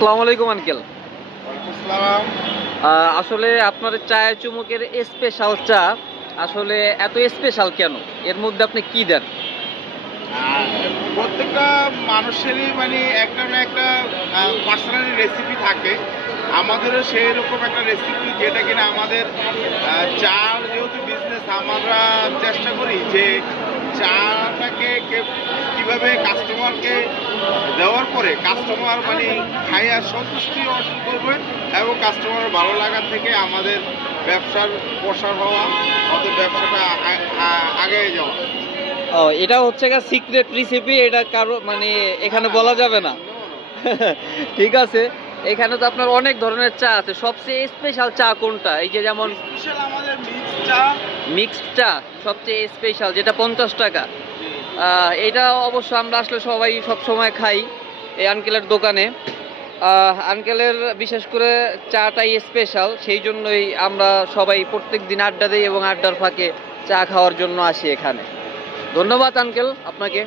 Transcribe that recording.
আসসালামু আলাইকুম আঙ্কেল। ওয়ালাইকুম আসসালাম। আসলে আপনার চায়ে চুমুকের স্পেশাল চা আসলে এত স্পেশাল কেন? এর মধ্যে আপনি কি দেন? প্রত্যেকটা মানুষেরই মানে একটা না একটা পার্সোনালি রেসিপি থাকে। আমাদেরও সেইরকম একটা রেসিপি যেটা কিনা আমাদের চার যেহেতু বিজনেস আমরা চেষ্টা করি যে চাটাকে কীভাবে কাস্টমারকে দেওয়ার পরে কাস্টমার মানে খাইয়া সন্তুষ্টি অর্জন করবে এবং কাস্টমারের ভালো লাগা থেকে আমাদের ব্যবসার প্রসার হওয়া, আমাদের ব্যবসাটা আগে যাওয়া। এটা হচ্ছে গা সিক্রেট রেসিপি, এটা কারো মানে এখানে বলা যাবে না। ঠিক আছে। এখানে তো আপনার অনেক ধরনের চা আছে। সবচেয়ে স্পেশাল চা কোনটা? এই যে যেমন স্পেশাল আমাদের মিক্স চা। মিক্সড চা সবচেয়ে স্পেশাল, যেটা ৳৫০। এটা অবশ্য আমরা আসলে সবাই সবসময় খাই এই আঙ্কেলের দোকানে। আঙ্কেলের বিশেষ করে চাটাই স্পেশাল, সেই জন্যই আমরা সবাই প্রত্যেকদিন আড্ডা দেই এবং আড্ডার ফাঁকে চা খাওয়ার জন্য আসি এখানে। ধন্যবাদ আঙ্কেল আপনাকে।